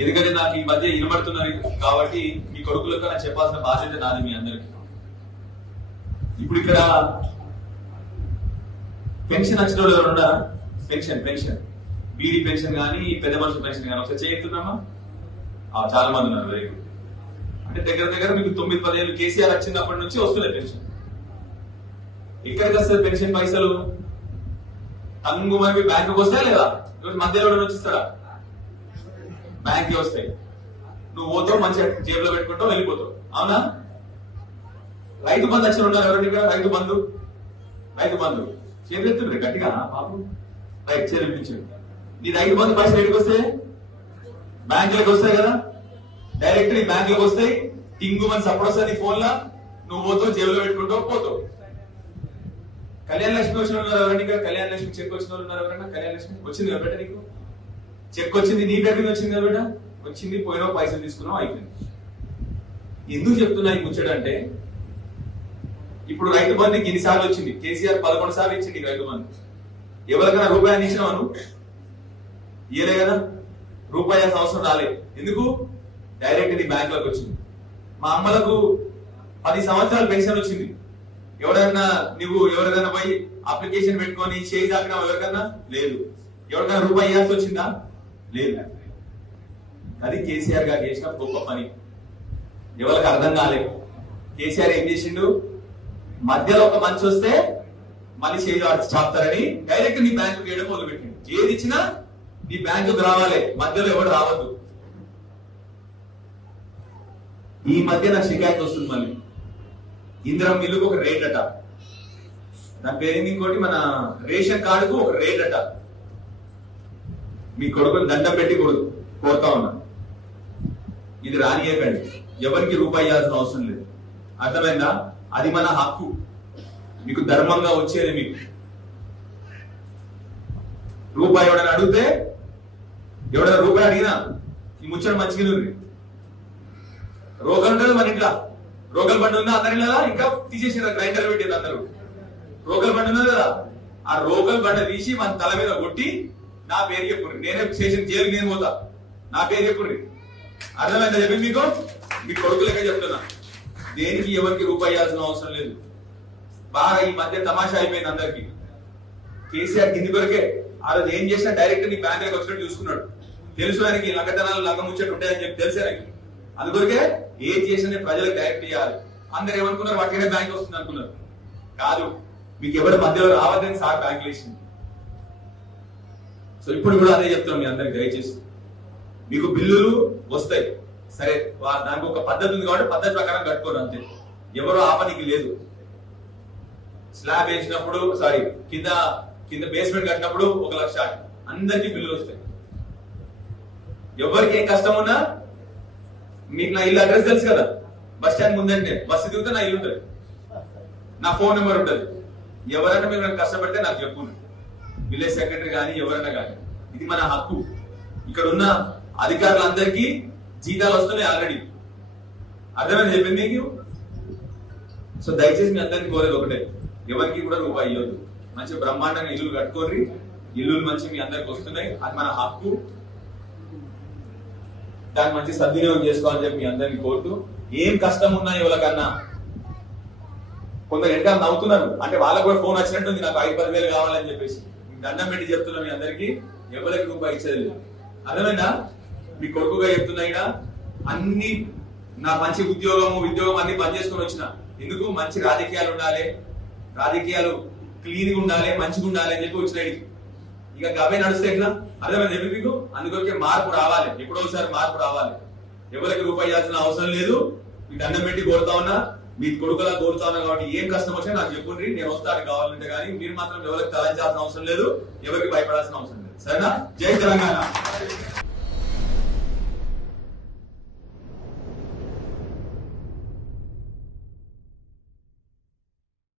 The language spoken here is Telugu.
ఎందుకంటే నాకు ఈ మధ్య వినబడుతున్నారు కాబట్టి మీ కొడుకులకు నాకు చెప్పాల్సిన బాధ్యత నాది మీ అందరికి. ఇప్పుడు ఇక్కడ పెన్షన్ వచ్చిన వాళ్ళు ఎవరు ఉన్నారా? పెన్షన్ బీడీ పెన్షన్ కానీ పెద్ద మనుషుల పెన్షన్ కానీ ఒకసారి చేస్తున్నామా? చాలా మంది ఉన్నారు. Very good. అంటే దగ్గర మీకు 9-10 ఏళ్ళు కేసీఆర్ వచ్చినప్పటి నుంచి వస్తున్నాయి పెన్షన్. ఎక్కడికి వస్తుంది పెన్షన్ పైసలు? అంగు మనకి బ్యాంకుకి వస్తాయా లేదా? మధ్యలో వచ్చిస్తారా? బ్యాంక్ వస్తాయి. నువ్వు పోతావు, మంచిగా జేబులో పెట్టుకుంటావు, వెళ్ళిపోతావు. అవునా? రైతు బంధు వచ్చిన ఉన్నారు ఎవరండి ఇక్కడ? రైతు బంధు చేతులు గట్టిగా బాబు రైట్ చేపించండి. నీ రైతు బంధు పైసలు ఎక్కడికి వస్తాయి? బ్యాంకులకు వస్తాయి కదా. డైరెక్ట్ నీ బ్యాంకులకు వస్తాయి. టింగు మన సపోర్ట్ వస్తుంది నీ ఫోన్ లా. నువ్వు పోతావు, జేబులో పెట్టుకుంటావు, పోతావు. కళ్యాణ లక్ష్మి వచ్చిన వాళ్ళు ఎవరండి ఇక్కడ? కళ్యాణ లక్ష్మి చెక్ వచ్చిన వాళ్ళు ఉన్నారు ఎవరన్నా? కళ్యాణ లక్ష్మి వచ్చింది కదా బేట? నీకు చెక్ వచ్చింది, నీ పేరు మీద వచ్చింది కదా బేట? వచ్చింది, పోయినావు, పైసలు తీసుకున్నావు, అయిపోయింది. ఎందుకు చెప్తున్నా ఈ ముచ్చడంటే, ఇప్పుడు రైతు బంధుకి ఎన్నిసార్లు వచ్చింది? కేసీఆర్ 11 సార్లు ఇచ్చింది రైతు బంధు. ఎవరికైనా రూపాయలు ఇచ్చినావు నువ్వు? ఇయలే కదా. రూపాయి అవసరం రాలే. ఎందుకు? డైరెక్ట్ నీ బ్యాంక్ లోకి వచ్చింది. మా అమ్మలకు 10 సంవత్సరాలు పెన్షన్ వచ్చింది. ఎవరికైనా పోయి అప్లికేషన్ పెట్టుకొని చేయి దాకినా ఎవరికన్నా? లేదు. ఎవరికైనా రూపాయి ఇవ్వాల్సి వచ్చిందా? లేదు. అది కేసీఆర్ గారు చేసిన గొప్ప పని. ఎవరికి అర్థం కాలేదు. కేసీఆర్ ఏం చేసిండు? మధ్యలో ఒక మంచి వస్తే మళ్ళీ చేయి చాపుతారని డైరెక్ట్ నీ బ్యాంకు వేయడం మొదలుపెట్టిండు. ఏది ఇచ్చినా నీ బ్యాంకుకు రావాలి, మధ్యలో ఎవరు రావద్దు. ఈ మధ్య నాకు షికాయత్ వస్తుంది మళ్ళీ. ఇందిరం ఇల్లుకు ఒక రేట్ అట, దాని పేరు ఇంకోటి మన రేషన్ కార్డుకు ఒక రేట్ అట. మీ కొడుకుని దండం పెట్టి కోరుతా ఉన్నా, ఇది రానియకండి. ఎవరికి రూపాయి ఇవ్వాల్సిన అవసరం లేదు. అర్థమైందా? అది మన హక్కు, మీకు ధర్మంగా వచ్చేది. మీకు రూపాయి ఎవడైనా అడిగితే, ఎవడైనా రూపాయి అడిగినా ఈ ముచ్చట మంచిగా ఉంది. రోగలు ఉంటుంది మన ఇంట్లో, రోగల్ బండి ఉందా అందరి లేదా? ఇంకా తీసేసిన గ్రైండర్ పెట్టేది అందరూ. రోగల్ బండి ఉన్నది కదా, ఆ రోగల్ బండి తీసి మన తల మీద కొట్టి నా పేరు చెప్పుండ్రి. నేనే స్టేషన్ జైలుకి నేను పోతా, నా పేరు చెప్పుండ్రి. అర్థమైందా? చెప్పి మీకు మీ కొడుకులకే చెప్తున్నా, దేనికి ఎవరికి రూపాయి ఇవ్వాల్సిన అవసరం లేదు. బాగా ఈ మధ్య తమాషా అయిపోయింది అందరికి. కేసీఆర్ కింది కొరకే ఆ రోజు ఏం చేసినా డైరెక్ట్ నీ బ్యాంక్ లోకి వచ్చినట్టు చూసుకున్నాడు. తెలుసు ఆయనకి లంగతనాలు లంగముచ్చట్టు ఉంటాయని చెప్పి తెలుసు ఆయనకి. అందుకొరకే ఏం చేసినా ప్రజలకు డైరెక్ట్ ఇవ్వాలి. అందరు ఏమనుకున్నారు? వాటికైనా బ్యాంక్ వస్తుంది అనుకున్నారు. కాదు, మీకు ఎవరు మధ్యలో రావద్దని సార్ బ్యాంకులు వేసింది. సో ఇప్పుడు కూడా అదే చెప్తున్నాం మీ అందరికి, దయచేసి మీకు బిల్లులు వస్తాయి సరే, దానికి ఒక పద్ధతి ఉంది కాబట్టి పద్ధతి ప్రకారం కట్టుకోరు అంతే. ఎవరు ఆపనికి లేదు. స్లాబ్ వేసినప్పుడు కింద బేస్మెంట్ కట్టినప్పుడు 1 లక్ష అందరికీ బిల్లులు వస్తాయి. ఎవరికి ఏం కష్టం ఉన్నా, మీకు నా ఇల్లు అడ్రస్ తెలుసు కదా, బస్ స్టాండ్ ముందంటే బస్సు దిగితే నా ఇల్లు ఉంటుంది, నా ఫోన్ నెంబర్ ఉంటుంది. ఎవరైనా మీరు నాకు కష్టపడితే నాకు చెప్పు, విలేజ్ సెక్రటరీ కానీ ఎవరైనా కానీ. ఇది మన హక్కు. ఇక్కడ ఉన్న అధికారులందరికీ జీతాలు వస్తున్నాయి ఆల్రెడీ. అర్థమైనా చెప్పింది మీకు. సో దయచేసి మీ అందరికీ కోరేది ఒకటే, ఎవరికి కూడా రూపాయి ఇవ్వద్దు. మంచి బ్రహ్మాండంగా ఇల్లు కట్టుకోర్రి. ఇల్లు మంచి మీ అందరికి వస్తున్నాయి, అది మన హక్కు. దాన్ని మంచి సద్వినియోగం చేసుకోవాలని చెప్పి మీ అందరినీ కోరుతూ, ఏం కష్టం ఉన్నా ఎవరికన్నా, కొందరు ఎంట నవ్వుతున్నారు అంటే వాళ్ళకు కూడా ఫోన్ వచ్చినట్టుంది, నాకు 5-10 వేలు కావాలని చెప్పేసి. దండం పెట్టి చెప్తున్నా మీ అందరికి, ఎవరికి రూపాయి ఇచ్చేది లేదు. అర్థమైందా? మీ కొడుకుగా చెప్తున్నా, ఇక్కడ అన్ని నా మంచి ఉద్యోగం అన్ని బంద్ చేసుకొని వచ్చిన. ఎందుకు? మంచి రాజకీయాలు ఉండాలి, రాజకీయాలు క్లీన్ గా ఉండాలి, మంచిగా ఉండాలి అని చెప్పి వచ్చిన. ఇక గవే నడుస్తాయి కదా. అర్థమైంది చెప్పి మీకు. అందుకొరకే మార్పు రావాలి, ఎప్పుడో ఒకసారి మార్పు రావాలి. ఎవరికి రూపాయి ఇవ్వాల్సిన అవసరం లేదు. మీ దండం పెట్టి కోరుతా ఉన్నా, మీ కొడుకులా కోరుతా ఉన్నా. కాబట్టి ఏం కష్టం వచ్చినా నాకు చెప్పుండ్రి, నేను వస్తాను కావాలంటే. కానీ మీరు మాత్రం ఎవరికి తలంచాల్సిన అవసరం లేదు, ఎవరికి భయపడాల్సిన అవసరం లేదు. సరేనా? జై తెలంగాణ.